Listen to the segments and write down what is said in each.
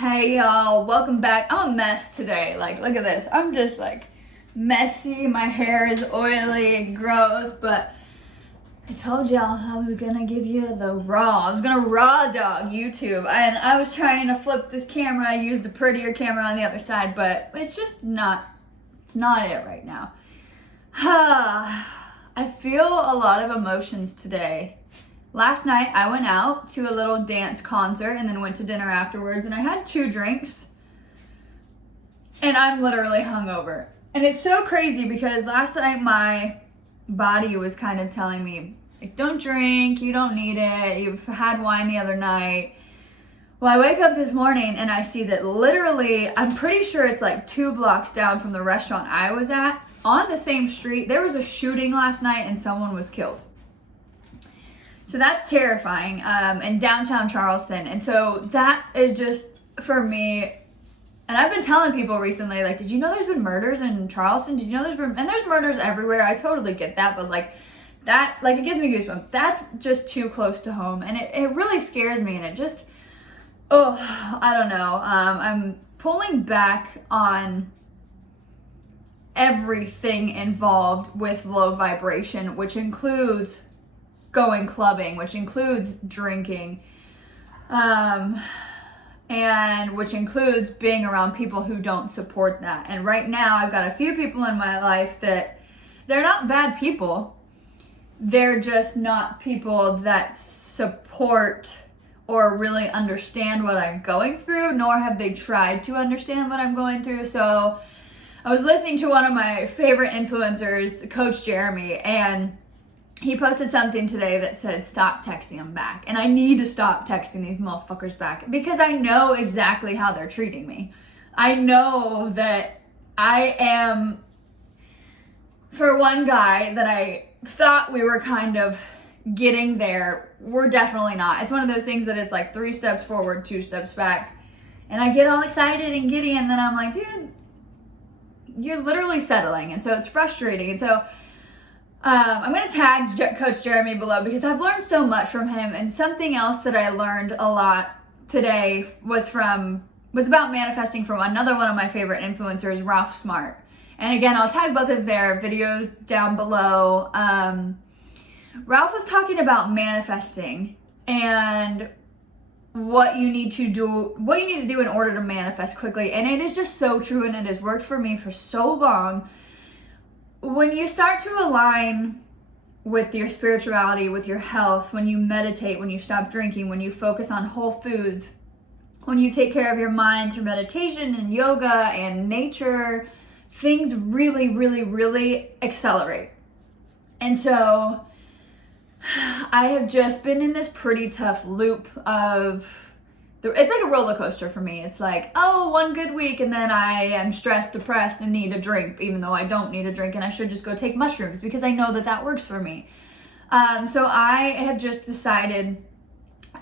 Hey y'all, welcome back. I'm a mess today. Like, look at this. I'm just like messy. My hair is oily and gross, but I told y'all I was gonna give you the raw. I was gonna raw dog YouTube. And I was trying to flip this camera. I used the prettier camera on the other side, but it's just not, it's not it right now. I feel a lot of emotions today. Last night, I went out to a little dance concert and then went to dinner afterwards, and I had 2 drinks, and I'm literally hungover. And it's so crazy because last night my body was kind of telling me, like, don't drink, you don't need it, you've had wine the other night. Well, I wake up this morning and I see that literally, I'm pretty sure it's like 2 blocks down from the restaurant I was at, on the same street, there was a shooting last night and someone was killed. So that's terrifying, in downtown Charleston. And so that is just, for me, and I've been telling people recently, like, did you know there's been murders in Charleston? Did you know and there's murders everywhere. I totally get that, but like, that, like, it gives me goosebumps. That's just too close to home. And it really scares me, and it just, I don't know. I'm pulling back on everything involved with low vibration, which includes going clubbing, which includes drinking, and which includes being around people who don't support that. And right now I've got a few people in my life that they're not bad people. They're just not people that support or really understand what I'm going through, nor have they tried to understand what I'm going through. So I was listening to one of my favorite influencers, Coach Jeremy, and he posted something today that said, stop texting them back. And I need to stop texting these motherfuckers back because I know exactly how they're treating me. I know that I am, for one guy that I thought we were kind of getting there, we're definitely not. It's one of those things that it's like 3 steps forward, 2 steps back. And I get all excited and giddy, and then I'm like, dude, you're literally settling. And so it's frustrating. And so I'm going to tag Coach Jeremy below because I've learned so much from him. And something else that I learned a lot today was about manifesting from another one of my favorite influencers, Ralph Smart. And again, I'll tag both of their videos down below. Ralph was talking about manifesting and what you need to do in order to manifest quickly. And it is just so true, and it has worked for me for so long. When you start to align with your spirituality, with your health, when you meditate, when you stop drinking, when you focus on whole foods, when you take care of your mind through meditation and yoga and nature, things really, really, really accelerate. And so I have just been in this pretty tough loop of, it's like a roller coaster for me. It's like, oh, one good week, and then I am stressed, depressed, and need a drink, even though I don't need a drink, and I should just go take mushrooms because I know that that works for me. So I have just decided,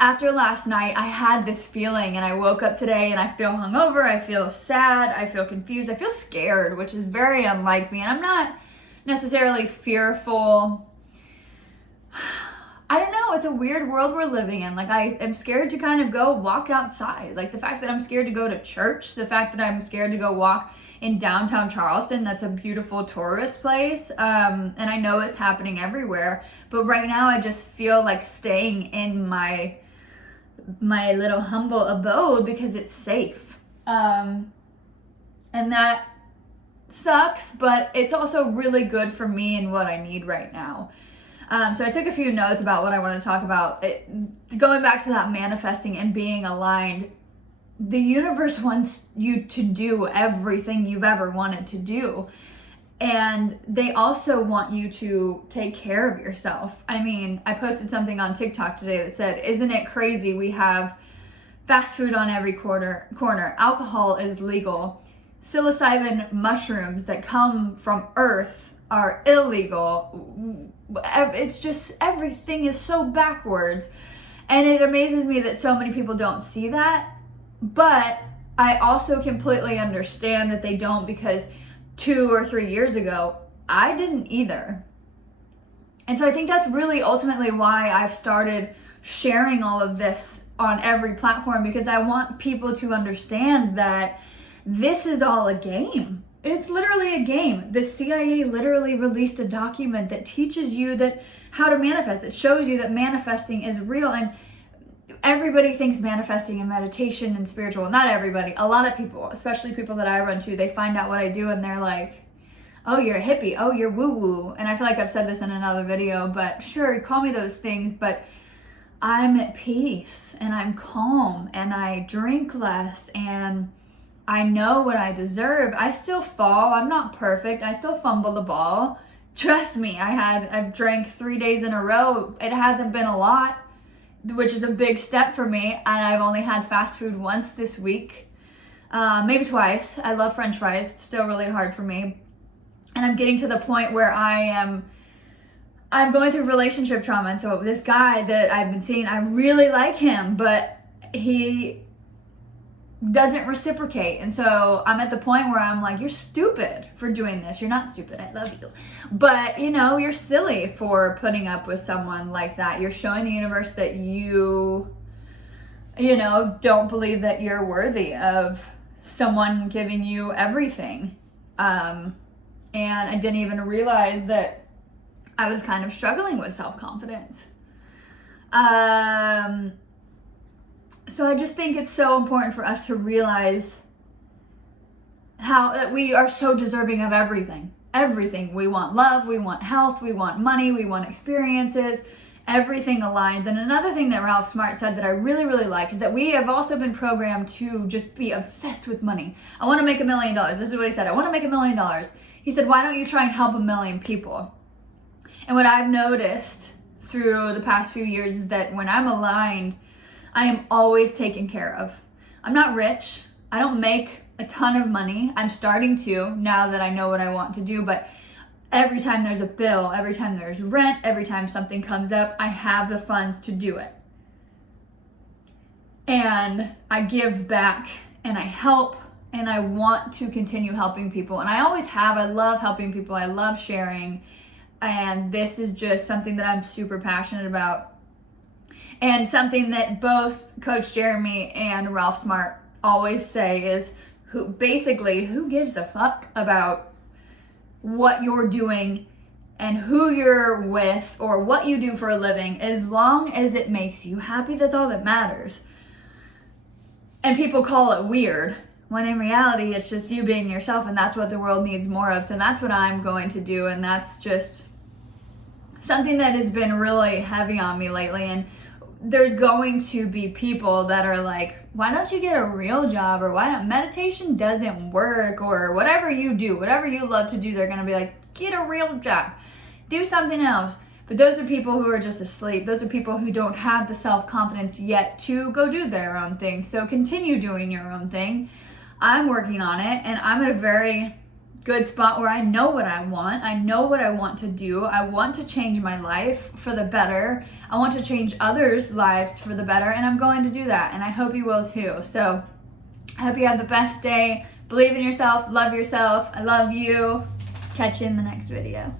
after last night, I had this feeling, and I woke up today, and I feel hungover, I feel sad, I feel confused, I feel scared, which is very unlike me, and I'm not necessarily fearful. I don't know, it's a weird world we're living in. Like, I am scared to kind of go walk outside. Like, the fact that I'm scared to go to church, the fact that I'm scared to go walk in downtown Charleston, that's a beautiful tourist place, and I know it's happening everywhere, but right now I just feel like staying in my little humble abode because it's safe. And that sucks, but it's also really good for me and what I need right now. So I took a few notes about what I want to talk about. Going back to that manifesting and being aligned, the universe wants you to do everything you've ever wanted to do. And they also want you to take care of yourself. I mean, I posted something on TikTok today that said, isn't it crazy we have fast food on every corner, alcohol is legal, psilocybin mushrooms that come from Earth are illegal. It's just, everything is so backwards. And it amazes me that so many people don't see that. But I also completely understand that they don't, because 2 or 3 years ago, I didn't either. And so I think that's really ultimately why I've started sharing all of this on every platform because I want people to understand that this is all a game. It's literally a game. The CIA literally released a document that teaches you that how to manifest. It shows you that manifesting is real, and everybody thinks manifesting and meditation and spiritual. Not everybody. A lot of people, especially people that I run to, they find out what I do and they're like, oh, you're a hippie. Oh, you're woo-woo. And I feel like I've said this in another video, but sure, call me those things, but I'm at peace and I'm calm and I drink less and I know what I deserve. I still fall. I'm not perfect. I still fumble the ball. Trust me, I've drank 3 days in a row. It hasn't been a lot, which is a big step for me. And I've only had fast food once this week, maybe twice. I love French fries. It's still really hard for me. And I'm getting to the point where I'm going through relationship trauma. And so this guy that I've been seeing, I really like him, but he doesn't reciprocate. And so I'm at the point where I'm like, you're stupid for doing this. You're not stupid. I love you. But, you're silly for putting up with someone like that. You're showing the universe that you don't believe that you're worthy of someone giving you everything. And I didn't even realize that I was kind of struggling with self-confidence. So I just think it's so important for us to realize how that we are so deserving of everything. Everything. We want love, we want health, we want money, we want experiences. Everything aligns. And another thing that Ralph Smart said that I really, really like is that we have also been programmed to just be obsessed with money. I want to make $1 million. This is what he said. I want to make $1 million. He said, why don't you try and help 1 million people? And what I've noticed through the past few years is that when I'm aligned, I am always taken care of. I'm not rich. I don't make a ton of money. I'm starting to now that I know what I want to do, but every time there's a bill, every time there's rent, every time something comes up, I have the funds to do it. And I give back and I help and I want to continue helping people. And I always have. I love helping people. I love sharing. And this is just something that I'm super passionate about. And something that both Coach Jeremy and Ralph Smart always say is who gives a fuck about what you're doing and who you're with or what you do for a living, as long as it makes you happy. That's all that matters. And people call it weird, when in reality it's just you being yourself, and that's what the world needs more of. So that's what I'm going to do, and that's just something that has been really heavy on me lately. And there's going to be people that are like, why don't you get a real job? Or why don't meditation doesn't work? Or whatever you do, whatever you love to do, they're going to be like, get a real job, do something else. But those are people who are just asleep. Those are people who don't have the self-confidence yet to go do their own thing. So continue doing your own thing. I'm working on it, and I'm at a very good spot where I know what I want. I know what I want to do. I want to change my life for the better. I want to change others' lives for the better, and I'm going to do that, and I hope you will too. So I hope you have the best day. Believe in yourself. Love yourself. I love you. Catch you in the next video.